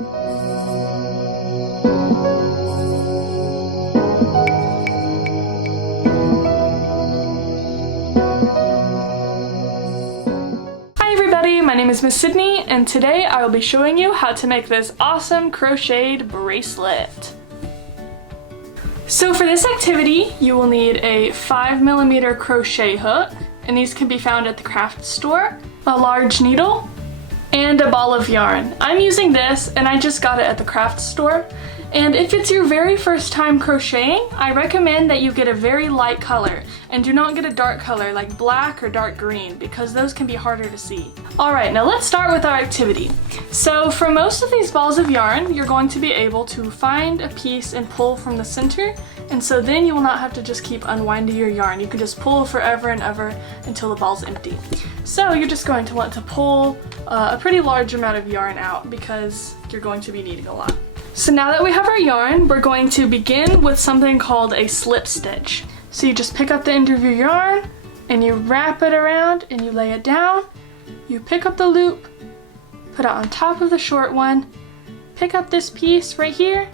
My name is Miss Sydney, and today I will be showing you how to make this awesome crocheted bracelet. So for this activity, you will need a 5mm crochet hook, and these can be found at the craft store, a large needle, and a ball of yarn. I'm using this, and I just got it at the craft store. And if it's your very first time crocheting, I recommend that you get a very light color and do not get a dark color like black or dark green because those can be harder to see. Alright, now let's start with our activity. So for most of these balls of yarn, you're going to be able to find a piece and pull from the center, and so then you will not have to just keep unwinding your yarn. You can just pull forever and ever until the ball's empty. So you're just going to want to pull a pretty large amount of yarn out because you're going to be needing a lot. So now that we have our yarn, we're going to begin with something called a slip stitch. So you just pick up the end of your yarn and you wrap it around and you lay it down. You pick up the loop, put it on top of the short one, pick up this piece right here,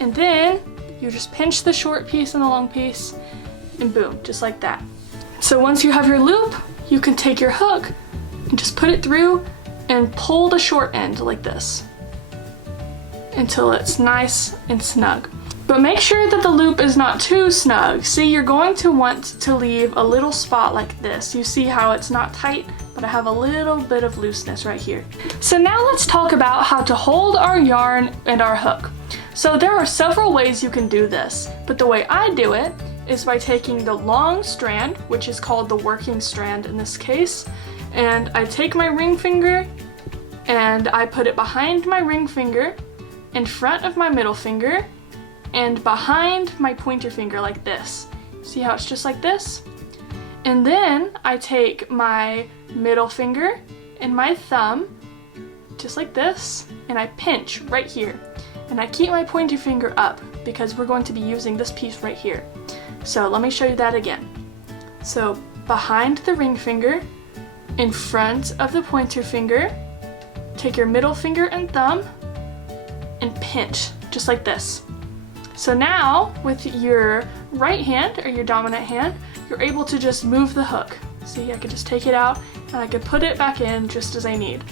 and then you just pinch the short piece and the long piece, and boom, just like that. So once you have your loop, you can take your hook and just put it through and pull the short end like this until it's nice and snug. But make sure that the loop is not too snug. See, you're going to want to leave a little spot like this. You see how it's not tight, but I have a little bit of looseness right here. So now let's talk about how to hold our yarn and our hook. So there are several ways you can do this, but the way I do it is by taking the long strand, which is called the working strand in this case, and I take my ring finger and I put it behind my ring finger, in front of my middle finger, and behind my pointer finger like this. See how it's just like this? And then I take my middle finger and my thumb, just like this, and I pinch right here. And I keep my pointer finger up because we're going to be using this piece right here. So let me show you that again. So behind the ring finger, in front of the pointer finger, take your middle finger and thumb, and pinch, just like this. So now, with your right hand, or your dominant hand, you're able to just move the hook. See, I could just take it out, and I could put it back in just as I need.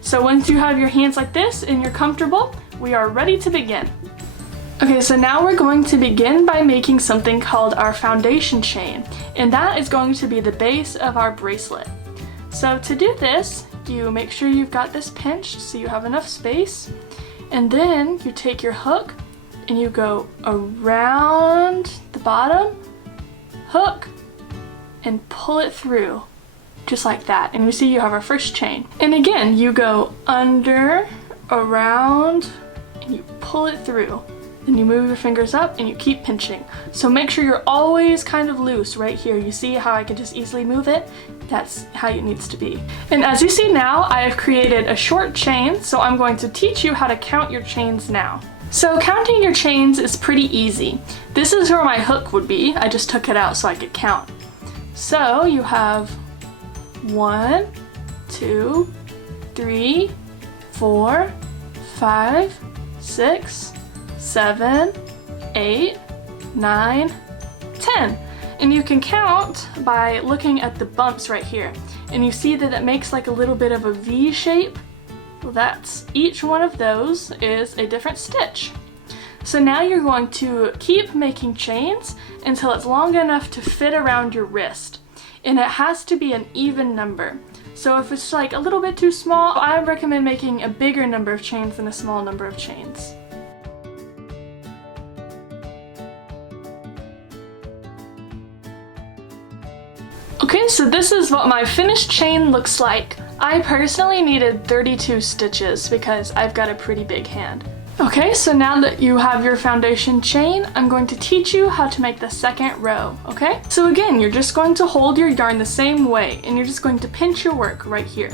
So once you have your hands like this, and you're comfortable, we are ready to begin. Okay, so now we're going to begin by making something called our foundation chain, and that is going to be the base of our bracelet. So to do this, you make sure you've got this pinched so you have enough space. And then you take your hook and you go around the bottom, hook, and pull it through, just like that. And you see you have our first chain. And again, you go under, around, and you pull it through. Then you move your fingers up and you keep pinching. So make sure you're always kind of loose right here. You see how I can just easily move it? That's how it needs to be. And as you see now, I have created a short chain, so I'm going to teach you how to count your chains now. So counting your chains is pretty easy. This is where my hook would be. I just took it out so I could count. So you have 1, 2, 3, 4, 5, 6, 7, 8, 9, 10. And you can count by looking at the bumps right here. And you see that it makes like a little bit of a V shape. Well, that's each one of those is a different stitch. So now you're going to keep making chains until it's long enough to fit around your wrist. And it has to be an even number. So if it's like a little bit too small, I recommend making a bigger number of chains than a small number of chains. Okay, so this is what my finished chain looks like. I personally needed 32 stitches because I've got a pretty big hand. Okay, so now that you have your foundation chain, I'm going to teach you how to make the second row, okay? So again, you're just going to hold your yarn the same way, and you're just going to pinch your work right here.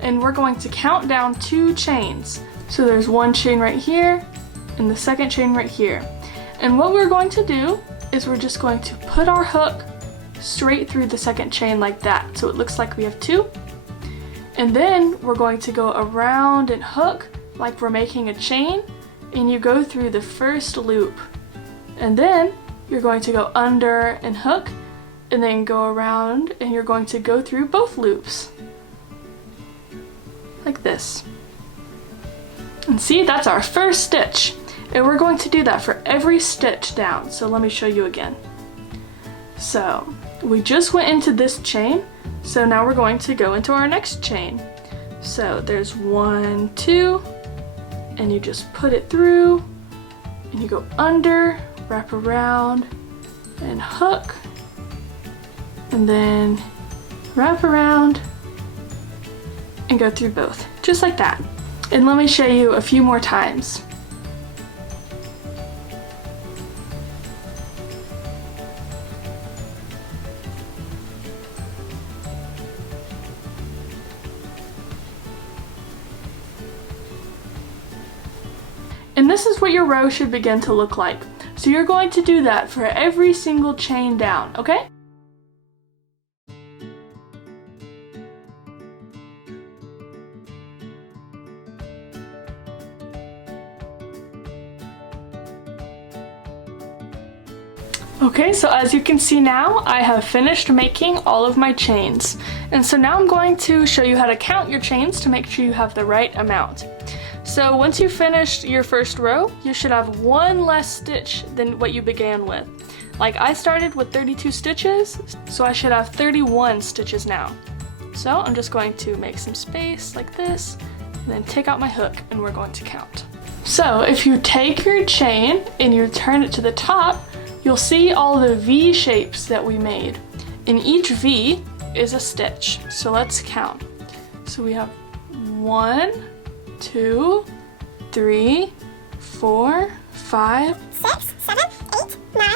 And we're going to count down 2 chains. So there's one chain right here, and the second chain right here. And what we're going to do is we're just going to put our hook straight through the second chain like that, so it looks like we have 2. And then we're going to go around and hook like we're making a chain, and you go through the first loop. And then you're going to go under and hook, and then go around, and you're going to go through both loops. Like this. And see, that's our first stitch. And we're going to do that for every stitch down. So let me show you again. So we just went into this chain, so now we're going to go into our next chain. So there's 1, 2, and you just put it through, and you go under, wrap around, and hook, and then wrap around, and go through both, just like that. And let me show you a few more times. And this is what your row should begin to look like. So you're going to do that for every single chain down, okay? Okay, so as you can see now, I have finished making all of my chains. And so now I'm going to show you how to count your chains to make sure you have the right amount. So once you've finished your first row, you should have one less stitch than what you began with. Like I started with 32 stitches, so I should have 31 stitches now. So I'm just going to make some space like this, and then take out my hook, and we're going to count. So if you take your chain and you turn it to the top, you'll see all the V shapes that we made. And each V is a stitch. So let's count. So we have 1, 2, 3, 4, 5, 6, 7, 8, 9,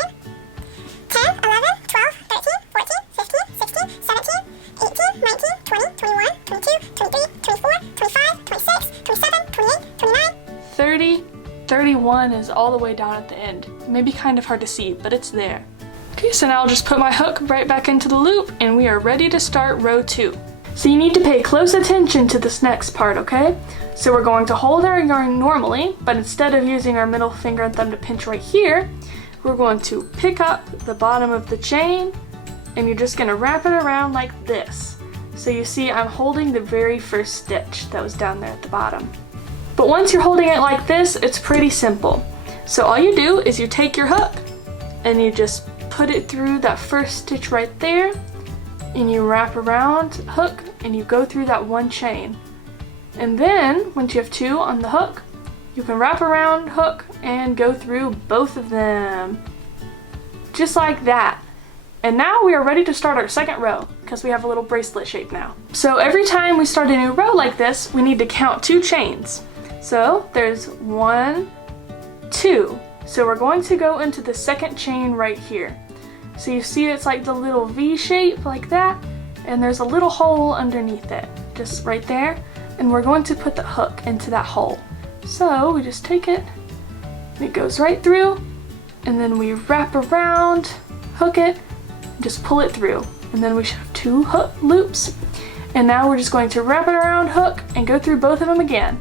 10, 11, 12, 13, 14, 15, 16, 17, 18, 19, 20, 21, 22, 23, 24, 25, 26, 27, 28, 29, 30, 31 is all the way down at the end. It may be kind of hard to see, but it's there. Okay, so now I'll just put my hook right back into the loop, and we are ready to start row 2. So you need to pay close attention to this next part, okay? So we're going to hold our yarn normally, but instead of using our middle finger and thumb to pinch right here, we're going to pick up the bottom of the chain, and you're just gonna wrap it around like this. So you see I'm holding the very first stitch that was down there at the bottom. But once you're holding it like this, it's pretty simple. So all you do is you take your hook, and you just put it through that first stitch right there, and you wrap around, hook, and you go through that one chain. And then, once you have 2 on the hook, you can wrap around, hook, and go through both of them. Just like that. And now we are ready to start our second row, because we have a little bracelet shape now. So every time we start a new row like this, we need to count 2 chains. So there's 1, 2. So we're going to go into the second chain right here. So you see it's like the little V shape like that, and there's a little hole underneath it, just right there. And we're going to put the hook into that hole. So we just take it, and it goes right through, and then we wrap around, hook it, and just pull it through. And then we should have 2 hook loops. And now we're just going to wrap it around, hook, and go through both of them again.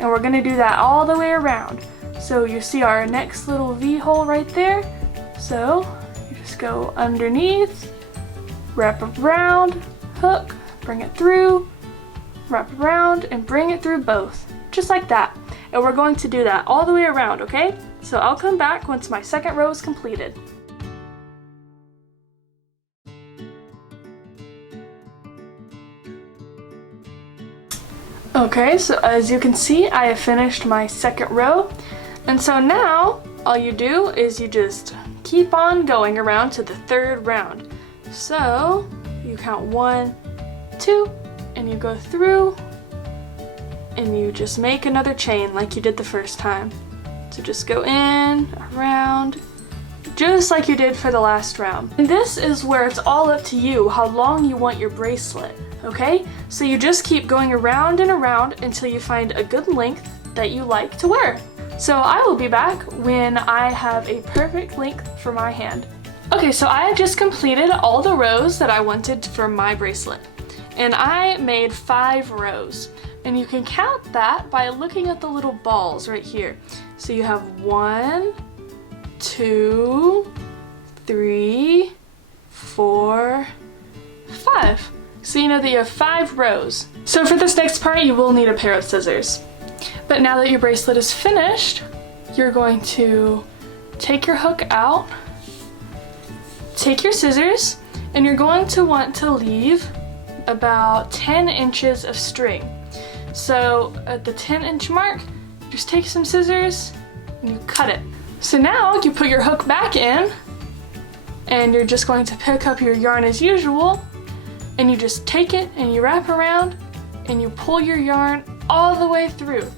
And we're going to do that all the way around. So you see our next little V hole right there. So you just go underneath, wrap around, hook, bring it through, wrap around, and bring it through both, just like that. And we're going to do that all the way around, okay? So I'll come back once my second row is completed. Okay, so as you can see, I have finished my second row. And so now, all you do is you just keep on going around to the third round. So you count 1, 2, and you go through, and you just make another chain like you did the first time. So just go in, around, just like you did for the last round. And this is where it's all up to you how long you want your bracelet, okay? So you just keep going around and around until you find a good length that you like to wear. So I will be back when I have a perfect length for my hand. Okay, so I have just completed all the rows that I wanted for my bracelet. And I made 5 rows. And you can count that by looking at the little balls right here. So you have 1, 2, 3, 4, 5. So you know that you have 5 rows. So for this next part, you will need a pair of scissors. But now that your bracelet is finished, you're going to take your hook out, take your scissors, and you're going to want to leave about 10 inches of string. So at the 10-inch mark, just take some scissors and you cut it. So now you put your hook back in, and you're just going to pick up your yarn as usual, and you just take it and you wrap around and you pull your yarn all the way through,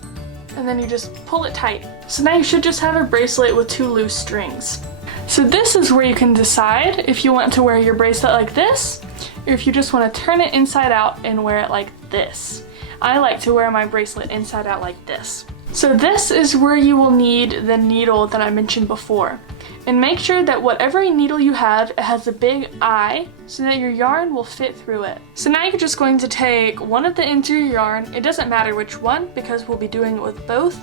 and then you just pull it tight. So now you should just have a bracelet with 2 loose strings. So this is where you can decide if you want to wear your bracelet like this, or if you just want to turn it inside out and wear it like this. I like to wear my bracelet inside out like this. So this is where you will need the needle that I mentioned before. And make sure that whatever needle you have, it has a big eye so that your yarn will fit through it. So now you're just going to take one of the ends of your yarn, it doesn't matter which one because we'll be doing it with both,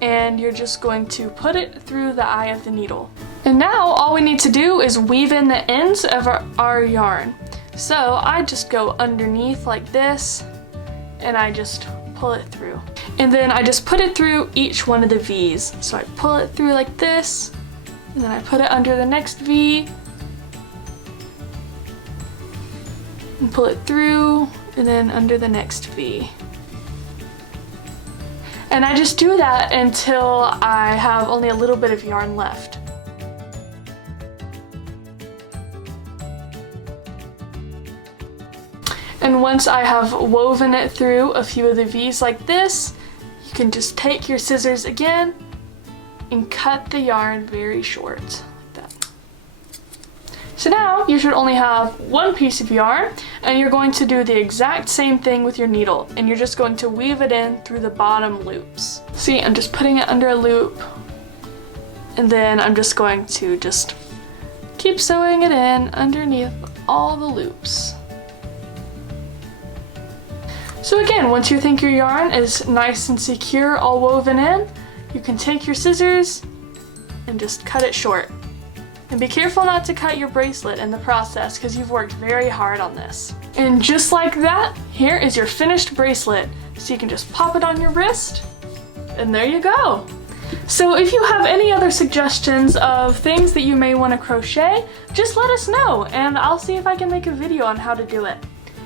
and you're just going to put it through the eye of the needle. And now all we need to do is weave in the ends of our yarn. So I just go underneath like this, and I just pull it through. And then I just put it through each one of the V's. So I pull it through like this, and then I put it under the next V, and pull it through, and then under the next V. And I just do that until I have only a little bit of yarn left. And once I have woven it through a few of the V's like this, you can just take your scissors again and cut the yarn very short, like that. So now you should only have one piece of yarn, and you're going to do the exact same thing with your needle, and you're just going to weave it in through the bottom loops. See, I'm just putting it under a loop, and then I'm just going to just keep sewing it in underneath all the loops. So again, once you think your yarn is nice and secure, all woven in, you can take your scissors and just cut it short. And be careful not to cut your bracelet in the process because you've worked very hard on this. And just like that, here is your finished bracelet. So you can just pop it on your wrist, and there you go. So if you have any other suggestions of things that you may want to crochet, just let us know and I'll see if I can make a video on how to do it.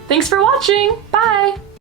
Thanks for watching, bye!